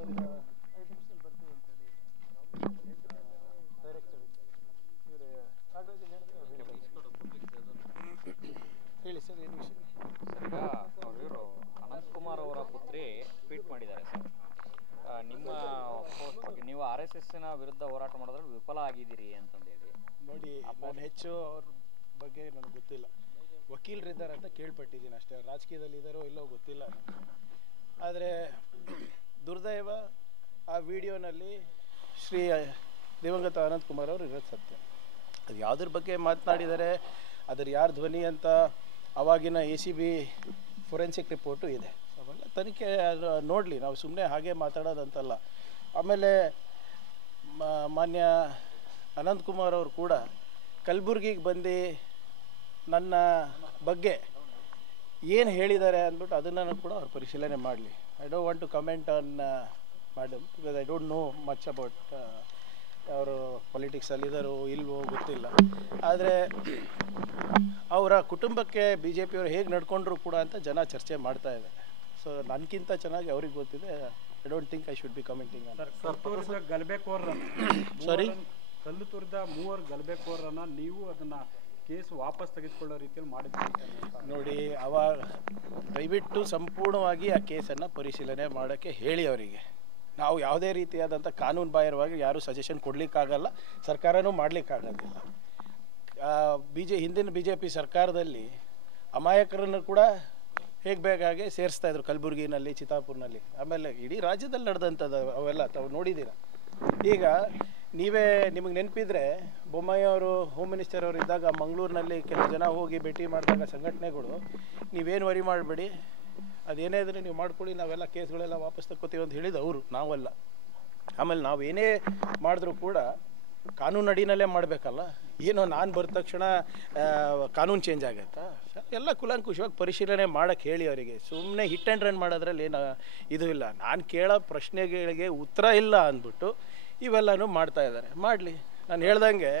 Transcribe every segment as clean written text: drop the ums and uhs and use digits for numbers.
ಹೇಳಿ ಸರ್, ಏನು ವಿಷಯ? ಈಗ ಇವರು ಅನಂತಕುಮಾರ್ ಅವರ ಪುತ್ರಿ ಟ್ವೀಟ್ ಮಾಡಿದ್ದಾರೆ ಸರ್, ನಿಮ್ಮ ಪೋಸ್ಟ್ ಬಗ್ಗೆ ನೀವು RSSನ ವಿರುದ್ಧ ಹೋರಾಟ ಮಾಡೋದ್ರಲ್ಲಿ ವಿಫಲ ಆಗಿದ್ದೀರಿ ಅಂತಂದೇಳಿ. ನೋಡಿ, ನಾನು ಹೆಚ್ಚು ಅವ್ರ ಬಗ್ಗೆ ನನಗೆ ಗೊತ್ತಿಲ್ಲ. ವಕೀಲರಿದ್ದಾರೆ ಅಂತ ಕೇಳ್ಪಟ್ಟಿದ್ದೀನಿ ಅಷ್ಟೇ. ರಾಜಕೀಯದಲ್ಲಿ ಇದ್ದಾರೋ ಇಲ್ಲೋ ಗೊತ್ತಿಲ್ಲ. ಆದರೆ ದುರ್ದೈವ, ಆ ವಿಡಿಯೋನಲ್ಲಿ ಶ್ರೀ ದಿವಂಗತ ಅನಂತಕುಮಾರ್ ಅವರು ಇರೋದು ಸತ್ಯ. ಅದು ಯಾವುದ್ರ ಬಗ್ಗೆ ಮಾತನಾಡಿದ್ದಾರೆ, ಅದರ ಯಾರ ಧ್ವನಿ ಅಂತ ಆವಾಗಿನ ACB ಫೊರೆನ್ಸಿಕ್ ರಿಪೋರ್ಟು ಇದೆ. ಅವೆಲ್ಲ ತನಿಖೆ ನೋಡಲಿ, ನಾವು ಸುಮ್ಮನೆ ಹಾಗೆ ಮಾತಾಡೋದಂತಲ್ಲ. ಆಮೇಲೆ ಮಾನ್ಯ ಅನಂತಕುಮಾರ್ ಅವರು ಕೂಡ ಕಲಬುರ್ಗಿಗೆ ಬಂದು ನನ್ನ ಬಗ್ಗೆ ಏನು ಹೇಳಿದ್ದಾರೆ ಅಂದ್ಬಿಟ್ಟು ಅದನ್ನು ಕೂಡ ಅವ್ರು ಪರಿಶೀಲನೆ ಮಾಡಲಿ. I don't want to comment on madam, because I don't know much about ಅವರು ಪೊಲಿಟಿಕ್ಸಲ್ಲಿದ್ದಾರೋ ಇಲ್ವೋ ಗೊತ್ತಿಲ್ಲ. ಆದರೆ ಅವರ ಕುಟುಂಬಕ್ಕೆ BJP ಅವರು ಹೇಗೆ ನಡ್ಕೊಂಡ್ರು ಕೂಡ ಅಂತ ಜನ ಚರ್ಚೆ ಮಾಡ್ತಾ ಇದ್ದಾರೆ. ಸೊ ನನಗಿಂತ ಚೆನ್ನಾಗಿ ಅವ್ರಿಗೆ ಗೊತ್ತಿದೆ. I don't think I should be commenting on. Sorry, ಕಲ್ಲು ತುರಿದ 3 ಗಲಭೆಕೋರರನ್ನ ನೀವು ಅದನ್ನ ಕೇಸ್ ವಾಪಸ್ ತೆಗೆದುಕೊಳ್ಳೋ ರೀತಿಯಲ್ಲಿ ಮಾಡಿದ್ದೀರಿ. ನೋಡಿ, ಅವಾಗ ದಯವಿಟ್ಟು ಸಂಪೂರ್ಣವಾಗಿ ಆ ಕೇಸನ್ನು ಪರಿಶೀಲನೆ ಮಾಡೋಕ್ಕೆ ಹೇಳಿ ಅವರಿಗೆ. ನಾವು ಯಾವುದೇ ರೀತಿಯಾದಂಥ ಕಾನೂನು ಬಾಹಿರವಾಗಿ ಯಾರೂ ಸಜೆಷನ್ ಕೊಡಲಿಕ್ಕಾಗಲ್ಲ, ಸರ್ಕಾರನೂ ಮಾಡಲಿಕ್ಕಾಗೋದಿಲ್ಲ. ಹಿಂದಿನ BJP ಸರ್ಕಾರದಲ್ಲಿ ಅಮಾಯಕರನ್ನು ಕೂಡ ಹೇಗೆ ಬೇಕಾಗೆ ಸೇರಿಸ್ತಾಯಿದ್ರು, ಕಲಬುರ್ಗಿನಲ್ಲಿ, ಚಿತ್ತಾಪುರ್ನಲ್ಲಿ. ಆಮೇಲೆ ಇಡೀ ರಾಜ್ಯದಲ್ಲಿ ನಡೆದಂಥದ್ದು ಅವೆಲ್ಲ ತಾವು ನೋಡಿದ್ದೀರ. ಈಗ ನಿಮಗೆ ನೆನಪಿದ್ರೆ ಬೊಮ್ಮಾಯಿ ಅವರು ಹೋಮ್ ಮಿನಿಸ್ಟರ್ ಅವರು ಇದ್ದಾಗ ಮಂಗಳೂರಿನಲ್ಲಿ ಕೆಲವು ಜನ ಹೋಗಿ ಭೇಟಿ ಮಾಡಿದಾಗ ಸಂಘಟನೆಗಳು, ನೀವೇನು ವರಿ ಮಾಡಬೇಡಿ, ಅದೇನೇ ಇದ್ರೆ ನೀವು ಮಾಡ್ಕೊಳ್ಳಿ, ನಾವೆಲ್ಲ ಕೇಸ್ಗಳೆಲ್ಲ ವಾಪಸ್ ತಕ್ಕೋತೀವಿ ಅಂತ ಹೇಳಿದ್ದು ಅವರು, ನಾವಲ್ಲ. ಆಮೇಲೆ ನಾವು ಏನೇ ಮಾಡಿದ್ರೂ ಕೂಡ ಕಾನೂನು ಅಡಿನಲ್ಲೇ ಮಾಡಬೇಕಲ್ಲ. ಏನೋ ನಾನು ಬರೆದ ತಕ್ಷಣ ಕಾನೂನು ಚೇಂಜ್ ಆಗುತ್ತಾ? ಎಲ್ಲ ಕುಲಂಕುಷವಾಗಿ ಪರಿಶೀಲನೆ ಮಾಡೋಕ್ಕೆ ಹೇಳಿ ಅವರಿಗೆ. ಸುಮ್ಮನೆ ಹಿಟ್ ಆ್ಯಂಡ್ ರನ್ ಮಾಡೋದ್ರಲ್ಲಿ ಏನು ಇದು ಇಲ್ಲ. ನಾನು ಕೇಳೋ ಪ್ರಶ್ನೆಗಳಿಗೆ ಉತ್ತರ ಇಲ್ಲ ಅಂದ್ಬಿಟ್ಟು ಇವೆಲ್ಲನೂ ಮಾಡ್ತಾ ಇದ್ದಾರೆ. ಮಾಡಲಿ. ನಾನು ಹೇಳ್ದಂಗೆ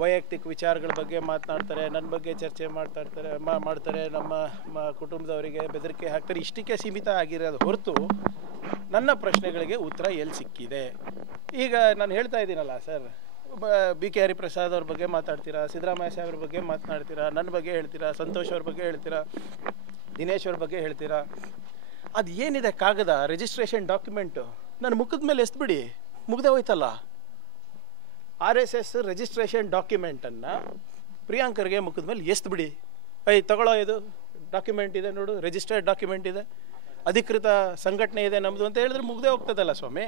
ವೈಯಕ್ತಿಕ ವಿಚಾರಗಳ ಬಗ್ಗೆ ಮಾತನಾಡ್ತಾರೆ, ನನ್ನ ಬಗ್ಗೆ ಚರ್ಚೆ ಮಾಡ್ತಾರೆ, ನಮ್ಮ ಕುಟುಂಬದವರಿಗೆ ಬೆದರಿಕೆ ಹಾಕ್ತಾರೆ. ಇಷ್ಟಕ್ಕೆ ಸೀಮಿತ ಆಗಿರೋದು ಹೊರತು ನನ್ನ ಪ್ರಶ್ನೆಗಳಿಗೆ ಉತ್ತರ ಎಲ್ಲಿ ಸಿಕ್ಕಿದೆ? ಈಗ ನಾನು ಹೇಳ್ತಾ ಇದ್ದೀನಲ್ಲ ಸರ್, BK ಹರಿಪ್ರಸಾದ್ ಅವ್ರ ಬಗ್ಗೆ ಮಾತಾಡ್ತೀರಾ, ಸಿದ್ದರಾಮಯ್ಯ ಸಾಹೇಬ್ರ ಬಗ್ಗೆ ಮಾತನಾಡ್ತೀರಾ, ನನ್ನ ಬಗ್ಗೆ ಹೇಳ್ತೀರಾ, ಸಂತೋಷ್ ಅವ್ರ ಬಗ್ಗೆ ಹೇಳ್ತೀರಾ, ದಿನೇಶ್ ಅವ್ರ ಬಗ್ಗೆ ಹೇಳ್ತೀರಾ. ಅದು ಏನಿದೆ ಕಾಗದ, ರಿಜಿಸ್ಟ್ರೇಷನ್ ಡಾಕ್ಯುಮೆಂಟು ನನ್ನ ಮುಖದ ಮೇಲೆ ಎಸ್ಬಿಡಿ, ಮುಗ್ದೇ ಹೋಯ್ತಲ್ಲ. RSS ರಿಜಿಸ್ಟ್ರೇಷನ್ ಡಾಕ್ಯುಮೆಂಟನ್ನು ಪ್ರಿಯಾಂಕರ್ಗೆ ಮುಖದ ಮೇಲೆ ಎಸ್ಬಿಡಿ. ತಗೊಳ್ಳೋ, ಇದು ಡಾಕ್ಯುಮೆಂಟ್ ಇದೆ ನೋಡು, ರಿಜಿಸ್ಟರ್ಡ್ ಡಾಕ್ಯುಮೆಂಟ್ ಇದೆ, ಅಧಿಕೃತ ಸಂಘಟನೆ ಇದೆ ನಮ್ಮದು ಅಂತ ಹೇಳಿದ್ರೆ ಮುಗ್ದೇ ಹೋಗ್ತದಲ್ಲ ಸ್ವಾಮಿ.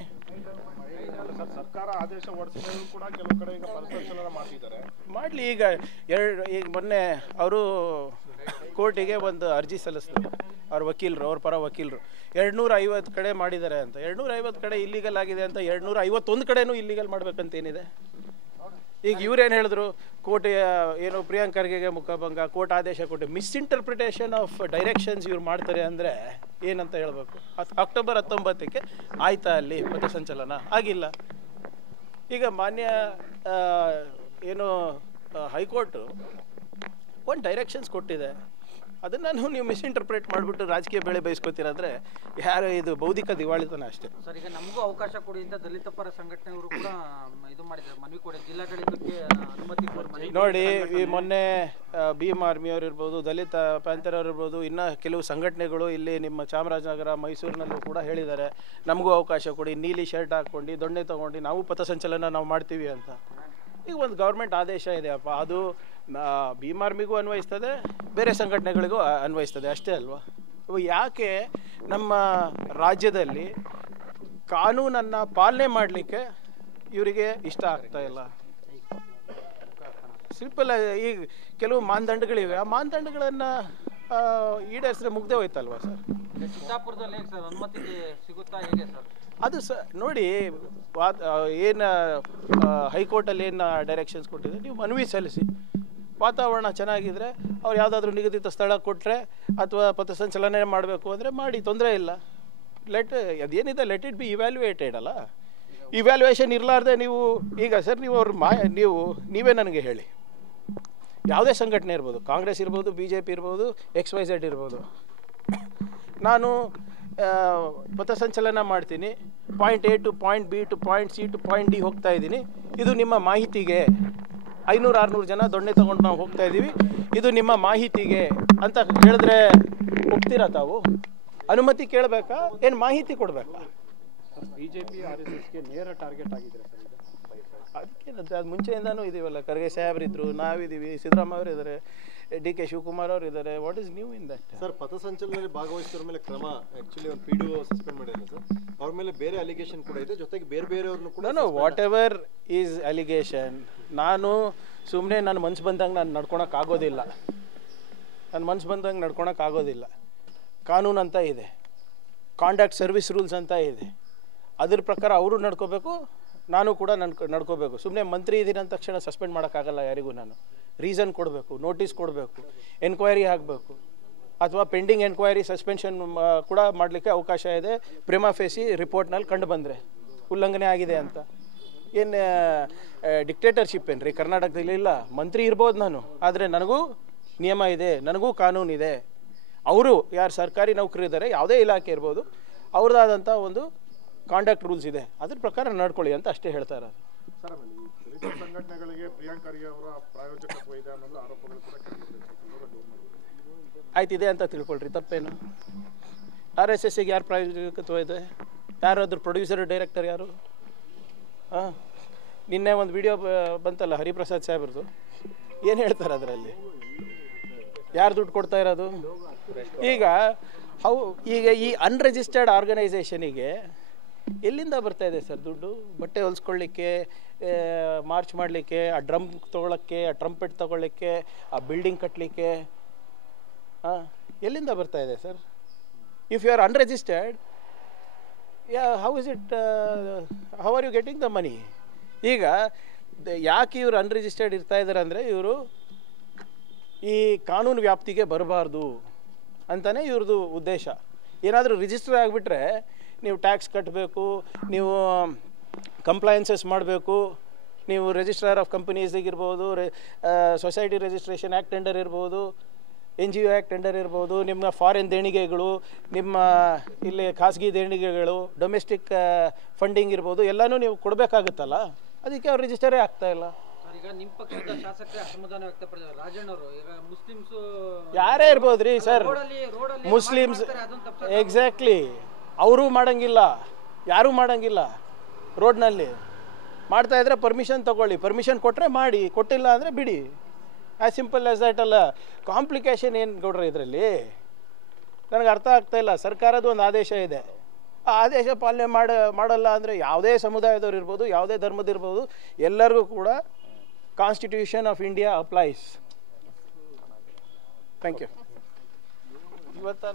ಸರ್ಕಾರ ಆದೇಶ ಹೊರಡಿಸಿದ್ರು ಕೂಡ ಕೆಲವು ಕಡೆ ಈಗ ಪರಿಶೀಲನೆ ಮಾಡ್ತಿದ್ದಾರೆ. ಮಾಡಲಿ. ಈಗ ಮೊನ್ನೆ ಅವರು ಕೋರ್ಟಿಗೆ ಒಂದು ಅರ್ಜಿ ಸಲ್ಲಿಸಿದ್ರು, ಅವ್ರ ಪರ ವಕೀಲರು 250 ಕಡೆ ಮಾಡಿದ್ದಾರೆ ಅಂತ. 250 ಕಡೆ ಇಲ್ಲಿಗಲ್ ಆಗಿದೆ ಅಂತ 251 ಕಡೆನೂ ಇಲ್ಲಿಗಲ್ ಮಾಡ್ಬೇಕಂತೇನಿದೆ? ಈಗ ಇವ್ರೇನು ಹೇಳಿದ್ರು, ಕೋರ್ಟ್ ಏನು ಪ್ರಿಯಾಂಕರ್ಗೆ ಮುಖಭಂಗ, ಕೋರ್ಟ್ ಆದೇಶ ಕೊಟ್ಟು ಮಿಸ್ಇಂಟರ್ಪ್ರಿಟೇಷನ್ ಆಫ್ ಡೈರೆಕ್ಷನ್ಸ್ ಇವ್ರು ಮಾಡ್ತಾರೆ ಅಂದರೆ ಏನಂತ ಹೇಳಬೇಕು? ಅಕ್ಟೋಬರ್ 19ಕ್ಕೆ ಆಯ್ತಾ ಅಲ್ಲಿ ಪಥಸಂಚಲನ? ಆಗಿಲ್ಲ. ಈಗ ಮಾನ್ಯ ಏನು ಹೈಕೋರ್ಟು ಒಂದು ಡೈರೆಕ್ಷನ್ಸ್ ಕೊಟ್ಟಿದೆ, ಅದನ್ನು ನೀವು ಮಿಸ್ಇಂಟರ್ಪ್ರೇಟ್ ಮಾಡಿಬಿಟ್ಟು ರಾಜಕೀಯ ಬೆಳೆ ಬಯಸ್ಕೋತೀರಾದ್ರೆ ಯಾರು ಇದು ಬೌದ್ಧಿಕ ದಿವಾಳಿತನ ಅಷ್ಟೇ. ಸರ್, ಈಗ ನಮಗೂ ಅವಕಾಶ ಕೊಡಿ ಅಂತ ದಲಿತ ಪರ ಸಂಘಟನೆಯವರು ಕೂಡ ಇದು ಮಾಡಿದ್ದಾರೆ, ಮನವಿ ಕೊಡಿ, ಜಿಲ್ಲಾಡಳಿತಕ್ಕೆ ಅನುಮತಿ ಕೊಡಿ. ನೋಡಿ, ಈ ಮೊನ್ನೆ ಭೀಮ್ ಆರ್ಮಿ ಅವ್ರು ಇರ್ಬೋದು, ದಲಿತ ಪ್ಯಾಂಥರ್ ಅವ್ರು ಇರ್ಬೋದು, ಇನ್ನು ಕೆಲವು ಸಂಘಟನೆಗಳು ಇಲ್ಲಿ ನಿಮ್ಮ ಚಾಮರಾಜನಗರ, ಮೈಸೂರಿನಲ್ಲೂ ಕೂಡ ಹೇಳಿದ್ದಾರೆ, ನಮಗೂ ಅವಕಾಶ ಕೊಡಿ, ನೀಲಿ ಶರ್ಟ್ ಹಾಕ್ಕೊಂಡು ದೊಣ್ಣೆ ತೊಗೊಂಡು ನಾವು ಪಥಸಂಚಲನ ನಾವು ಮಾಡ್ತೀವಿ ಅಂತ. ಈಗ ಒಂದು ಗೌರ್ಮೆಂಟ್ ಆದೇಶ ಇದೆಯಪ್ಪ, ಅದು ಭೀಮ್ ಆರ್ಮಿಗೂ ಅನ್ವಯಿಸ್ತದೆ, ಬೇರೆ ಸಂಘಟನೆಗಳಿಗೂ ಅನ್ವಯಿಸ್ತದೆ, ಅಷ್ಟೇ ಅಲ್ವಾ? ಯಾಕೆ ನಮ್ಮ ರಾಜ್ಯದಲ್ಲಿ ಕಾನೂನನ್ನು ಪಾಲನೆ ಮಾಡಲಿಕ್ಕೆ ಇವರಿಗೆ ಇಷ್ಟ ಆಗ್ತಾ ಇಲ್ಲ? ಸಿಂಪಲ್. ಈಗ ಕೆಲವು ಮಾನದಂಡಗಳಿವೆ, ಆ ಮಾನದಂಡಗಳನ್ನು ಈಡೇರಿಸಿದ್ರೆ ಮುಗ್ದೇ ಹೋಯ್ತಲ್ವಾ ಸರ್? ಚಿತ್ತಾಪುರದಲ್ಲಿ ಸರ್ ಅನುಮತಿ ಸಿಗುತ್ತಾ, ಹೇಗೆ ಸರ್? ಅದು ನೋಡಿ, ಏನು ಹೈಕೋರ್ಟಲ್ಲಿ ಏನು ಡೈರೆಕ್ಷನ್ಸ್ ಕೊಟ್ಟಿದೆ, ನೀವು ಮನವಿ ಸಲ್ಲಿಸಿ. ವಾತಾವರಣ ಚೆನ್ನಾಗಿದ್ದರೆ ಅವ್ರು ಯಾವುದಾದ್ರೂ ನಿಗದಿತ ಸ್ಥಳ ಕೊಟ್ಟರೆ ಅಥವಾ ಪಥಸಂಚಲನೆ ಮಾಡಬೇಕು ಅಂದರೆ ಮಾಡಿ, ತೊಂದರೆ ಇಲ್ಲ. ಅದೇನಿದೆ ಲೆಟ್ ಇಟ್ ಬಿ ಇವ್ಯಾಲ್ಯುಯೇಟೆಡ್ ಅಲ್ಲ. ಇವ್ಯಾಲ್ಯುಯೇಷನ್ ಇರಲಾರ್ದೆ ನೀವು ಈಗ ಸರ್ ನೀವು ನೀವೇ ನನಗೆ ಹೇಳಿ, ಯಾವುದೇ ಸಂಘಟನೆ ಇರ್ಬೋದು, ಕಾಂಗ್ರೆಸ್ ಇರ್ಬೋದು, BJP ಇರ್ಬೋದು, XYZ ಇರ್ಬೋದು, ನಾನು ಪಥಸಂಚಲನ ಮಾಡ್ತೀನಿ, point A to point B to point C to point D ಹೋಗ್ತಾ ಇದ್ದೀನಿ, ಇದು ನಿಮ್ಮ ಮಾಹಿತಿಗೆ 500-600 ಜನ ದೊಣ್ಣೆ ತೊಗೊಂಡು ನಾವು ಹೋಗ್ತಾ ಇದ್ದೀವಿ, ಇದು ನಿಮ್ಮ ಮಾಹಿತಿಗೆ ಅಂತ ಹೇಳಿದ್ರೆ ಹೋಗ್ತೀರಾ ತಾವು? ಅನುಮತಿ ಕೇಳಬೇಕಾ ಏನು ಮಾಹಿತಿ ಕೊಡಬೇಕಾ? ಬಿಜೆಪಿ RSSಗೆ ನೇರ ಟಾರ್ಗೆಟ್ ಆಗಿದ್ರೆ ಸರ್ ಈಗ ಅದಕ್ಕೇನಂತೆ, ಅದು ಮುಂಚೆಯಿಂದನೂ ಇದೀವಲ್ಲ. ಖರ್ಗೆ ಸಾಹೇಬ್ರಿದ್ರು, ನಾವಿದ್ದೀವಿ, ಸಿದ್ದರಾಮಯ್ಯ ಅವರು ಇದ್ದಾರೆ, DK ಶಿವಕುಮಾರ್ ಅವರು ಇದ್ದಾರೆ. What is new in that? Sir, ಪಥಸಂಚಲನದಲ್ಲಿ ಭಾಗವಹಿಸಿದವ್ರ ಮೇಲೆ ಕ್ರಮ ಆಕ್ಚುಲಿ ಒಂದು PDO ಸಸ್ಪೆಂಡ್ ಮಾಡಿದ್ದಾರೆ ಸರ್. ಅವ್ರ ಮೇಲೆ ಬೇರೆ ಅಲಿಗೇಷನ್ ಕೂಡ ಇದೆ, ಜೊತೆಗೆ ಬೇರೆಯವ್ರನ್ನು ಕೂಡ ವಾಟ್ ಎವರ್ ಈಸ್ ಅಲಿಗೇಷನ್. ನಾನು ಸುಮ್ಮನೆ ನನ್ನ ಮನ್ಸು ಬಂದಂಗೆ ನಾನು ನಡ್ಕೊಳಕ್ಕಾಗೋದಿಲ್ಲ. ನನ್ನ ಮನ್ಸು ಬಂದಂಗೆ ನಡ್ಕೊಳಕ್ಕಾಗೋದಿಲ್ಲ. ಕಾನೂನು ಅಂತ ಇದೆ, ಕಾಂಡಕ್ಟ್ ಸರ್ವಿಸ್ ರೂಲ್ಸ್ ಅಂತ ಇದೆ, ಅದ್ರ ಪ್ರಕಾರ ಅವರು ನಡ್ಕೋಬೇಕು, ನಾನು ಕೂಡ ನಡ್ಕೋಬೇಕು. ಸುಮ್ಮನೆ ಮಂತ್ರಿ ಇದ್ದೀನಿ ಅಂದ ತಕ್ಷಣ ಸಸ್ಪೆಂಡ್ ಮಾಡೋಕ್ಕಾಗಲ್ಲ ಯಾರಿಗೂ. ನಾನು ರೀಸನ್ ಕೊಡಬೇಕು, ನೋಟಿಸ್ ಕೊಡಬೇಕು, ಎನ್ಕ್ವೈರಿ ಆಗಬೇಕು, ಅಥವಾ ಪೆಂಡಿಂಗ್ ಎನ್ಕ್ವೈರಿ ಸಸ್ಪೆನ್ಷನ್ ಕೂಡ ಮಾಡಲಿಕ್ಕೆ ಅವಕಾಶ ಇದೆ. ಪ್ರಿಮಾ ಫೇಸಿ ರಿಪೋರ್ಟ್ನಲ್ಲಿ ಕಂಡು ಬಂದರೆ ಉಲ್ಲಂಘನೆ ಆಗಿದೆ ಅಂತ. ಏನು ಡಿಕ್ಟೇಟರ್ಶಿಪ್ ಏನ್ರಿ ಕರ್ನಾಟಕದಲ್ಲಿ? ಇಲ್ಲ, ಮಂತ್ರಿ ಇರ್ಬೋದು ನಾನು, ಆದರೆ ನನಗೂ ನಿಯಮ ಇದೆ, ನನಗೂ ಕಾನೂನು ಇದೆ. ಅವರು ಯಾರು ಸರ್ಕಾರಿ ನೌಕರಿದ್ದಾರೆ, ಯಾವುದೇ ಇಲಾಖೆ ಇರ್ಬೋದು, ಅವ್ರದ್ದಾದಂಥ ಒಂದು ಕಾಂಡಕ್ಟ್ ರೂಲ್ಸ್ ಇದೆ, ಅದ್ರ ಪ್ರಕಾರ ನಡ್ಕೊಳ್ಳಿ ಅಂತ ಅಷ್ಟೇ ಹೇಳ್ತಾ ಇರೋದು. ಸರ್, ಆಮೇಲೆ ಈ ದಲಿತ ಸಂಘಟನೆಗಳಿಗೆ ಪ್ರಿಯಾಂಕ್ ಖರ್ಗೆ ಅವರ ಪ್ರಾಯೋಜಕತ್ವ ಇದೆ ಅನ್ನೋದು ಆರೋಪಗಳು ಕೂಡ ಆಯ್ತಿದೆ ಅಂತ ತಿಳ್ಕೊಳ್ರಿ, ತಪ್ಪೇನು? RSSಗೆ ಯಾರು ಪ್ರಾಯೋಜಕತ್ವ ಇದೆ? ಯಾರು ಅದ್ರ ಪ್ರೊಡ್ಯೂಸರ್ ಡೈರೆಕ್ಟರ್ ಯಾರು? ಹಾಂ, ನಿನ್ನೆ ಒಂದು ವಿಡಿಯೋ ಬಂತಲ್ಲ ಹರಿಪ್ರಸಾದ್ ಸಾಹೇಬ್ರದ್ದು, ಏನು ಹೇಳ್ತಾರೆ ಅದರಲ್ಲಿ? ಯಾರು ದುಡ್ಡು ಕೊಡ್ತಾ ಇರೋದು? ಈಗ ಈ ಅನ್ರಿಜಿಸ್ಟರ್ಡ್ ಆರ್ಗನೈಸೇಷನಿಗೆ ಎಲ್ಲಿಂದ ಬರ್ತಾ ಇದೆ ಸರ್ ದುಡ್ಡು? ಬಟ್ಟೆ ಹೊಲಿಸ್ಕೊಳ್ಳಿಕ್ಕೆ, ಮಾರ್ಚ್ ಮಾಡಲಿಕ್ಕೆ, ಆ ಡ್ರಮ್ ತೊಗೊಳಕ್ಕೆ, ಆ ಟ್ರಂಪೆಟ್ ತೊಗೊಳ್ಳಿಕ್ಕೆ, ಆ ಬಿಲ್ಡಿಂಗ್ ಕಟ್ಟಲಿಕ್ಕೆ, ಎಲ್ಲಿಂದ ಬರ್ತಾ ಇದೆ sir? If you are unregistered, how is it, how are you getting the money? ಈಗ ಯಾಕೆ ಇವರು ಅನ್ರಿಜಿಸ್ಟರ್ಡ್ ಇರ್ತಾ ಇದ್ದಾರೆ ಅಂದರೆ, ಇವರು ಈ ಕಾನೂನು ವ್ಯಾಪ್ತಿಗೆ ಬರಬಾರ್ದು ಅಂತಲೇ ಇವ್ರದ್ದು ಉದ್ದೇಶ. ಏನಾದರೂ ರಿಜಿಸ್ಟರ್ ಆಗಿಬಿಟ್ರೆ ನೀವು ಟ್ಯಾಕ್ಸ್ ಕಟ್ಟಬೇಕು, ನೀವು ಕಂಪ್ಲೈನ್ಸಸ್ ಮಾಡಬೇಕು, ನೀವು ರಿಜಿಸ್ಟ್ರಾರ್ ಆಫ್ ಕಂಪನೀಸಿಗಿರ್ಬೋದು, ಸೊಸೈಟಿ ರಿಜಿಸ್ಟ್ರೇಷನ್ ಆ್ಯಕ್ಟ್ ಟೆಂಡರ್ ಇರ್ಬೋದು, NGO ಆ್ಯಕ್ಟ್ ಟೆಂಡರ್ ಇರ್ಬೋದು, ನಿಮ್ಮ ಫಾರಿನ್ ದೇಣಿಗೆಗಳು, ನಿಮ್ಮ ಇಲ್ಲಿ ಖಾಸಗಿ ದೇಣಿಗೆಗಳು, ಡೊಮೆಸ್ಟಿಕ್ ಫಂಡಿಂಗ್ ಇರ್ಬೋದು, ಎಲ್ಲನೂ ನೀವು ಕೊಡಬೇಕಾಗುತ್ತಲ್ಲ. ಅದಕ್ಕೆ ಅವ್ರು ರಿಜಿಸ್ಟರೇ ಆಗ್ತಾ ಇಲ್ಲ. ಈಗ ನಿಮ್ಮ ಪಕ್ಷದ ಶಾಸಕರೇ ಅಸಮಾಧಾನ ವ್ಯಕ್ತಪಡಿಸಿದ್ದಾರೆ. ರಾಜಣ್ಣವರು ಈಗ ಮುಸ್ಲಿಮ್ಸು ಯಾರೇ ಇರ್ಬೋದ್ರಿ ಸರ್, ಮುಸ್ಲಿಮ್ಸ್ ಎಕ್ಸಾಕ್ಟ್ಲಿ ಅವರು ಮಾಡಂಗಿಲ್ಲ, ಯಾರೂ ಮಾಡಂಗಿಲ್ಲ. ರೋಡ್ನಲ್ಲಿ ಮಾಡ್ತಾ ಇದ್ರೆ ಪರ್ಮಿಷನ್ ತೊಗೊಳ್ಳಿ, ಪರ್ಮಿಷನ್ ಕೊಟ್ಟರೆ ಮಾಡಿ, ಕೊಟ್ಟಿಲ್ಲ ಅಂದರೆ ಬಿಡಿ. ಆ್ಯಸ್ ಸಿಂಪಲ್ ಆಸ್ ದಟ್ ಅಲ್ಲ. ಕಾಂಪ್ಲಿಕೇಶನ್ ಏನು ಗೌಡ್ರೆ ಇದರಲ್ಲಿ? ನನಗೆ ಅರ್ಥ ಆಗ್ತಾ ಇಲ್ಲ. ಸರ್ಕಾರದ ಒಂದು ಆದೇಶ ಇದೆ, ಆ ಆದೇಶ ಪಾಲನೆ ಮಾಡಲ್ಲ ಅಂದರೆ ಯಾವುದೇ ಸಮುದಾಯದವ್ರು ಇರ್ಬೋದು, ಯಾವುದೇ ಧರ್ಮದಿರ್ಬೋದು, ಎಲ್ಲರಿಗೂ ಕೂಡ constitution of India applies. Thank you. ಇವತ್ತು